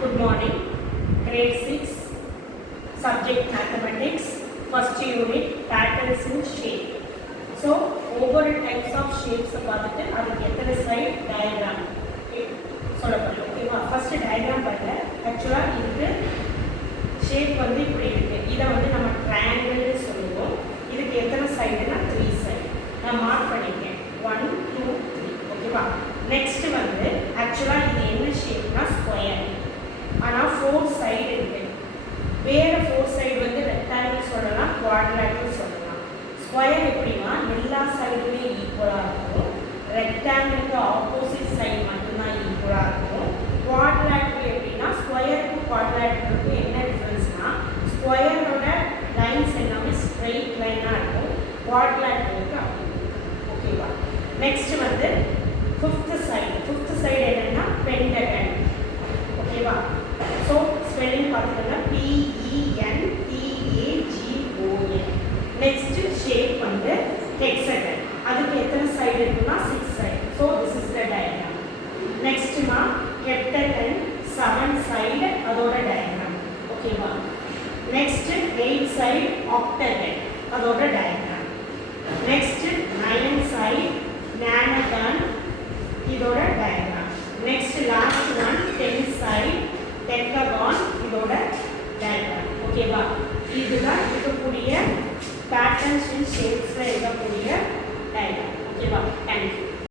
Good morning. Grade 6, subject mathematics, first unit, patterns in shape. So, ஒவ்வொரு types of shapes பார்த்துட்டு அதுக்கு எத்தனை side diagram சொல்லப்படும். ஓகேவா? ஃபர்ஸ்ட் diagram பாருங்க. ஆக்சுவலா இதுக்கு shape வந்து இப்படி இருக்கு. இதை வந்து நம்ம triangle சொல்லுவோம். இதுக்கு எத்தனை சைடுனா 3 சைடு. நான் மார்க் பண்ணிருக்கேன். 1 2 3. ஓகேவா? நெக்ஸ்ட் வந்து ஆக்சுவலா இது என்ன ஷேப்னா ஸ்கொயர். ஆனா 4 சைடு இருக்கு. வேற 4 சைடு வந்து ரெக்டாங்கிள் சொல்லலாம், குவாட்ரிலேட்டரல் சொல்லலாம். ஸ்கொயர் எப்படின்னா எல்லா சைடுமே ஈக்குவலா இருக்கும். ரெக்டாங்கிளுக்கு ஆப்போசிட் சைடு மட்டும்தான் ஈக்குவலா இருக்கும். குவாட்ரிலேட்டரல் எப்படின்னா ஸ்கொயருக்கு குவாட்ரிலேட்டரலுக்கு என்ன டிஃபரன்ஸ்னா ஸ்கொயரோட லைன்ஸ் எல்லாமே ஸ்ட்ரெயிட் லைனா இருக்கும். குவாட்ரிலேட்டரலுக்கு அப்படி. ஓகேவா? நெக்ஸ்ட் வந்து ஃபிஃப்த் சைடு என்னன்னா பென்டகன். ஓகேவா? ஸோ ஸ்பெல்லிங் பார்த்துக்கோங்க. PENTAGON. நெக்ஸ்ட் ஷேப் வந்து ஹெக்ஸகன். அதுக்கு எத்தனை சைடு இருக்குன்னா 6 side. So this is the diagram. நெக்ஸ்ட்மா ஹெப்டகன் 7 சைடு, அதோட டயக்ராம். ஓகேவா? நெக்ஸ்ட் 8 சைடு ஆக்டகன், அதோட டயக்ராம். நெக்ஸ்ட் 9 சைடு நானோகான், இதோட diagram. Next last one 10 side tetragon, இதோட டயக்ராம். ஓகேவா? இதுதான் இருக்கக்கூடிய பேட்டர்ன்ஸ் அண்ட் ஷேப்ஸ்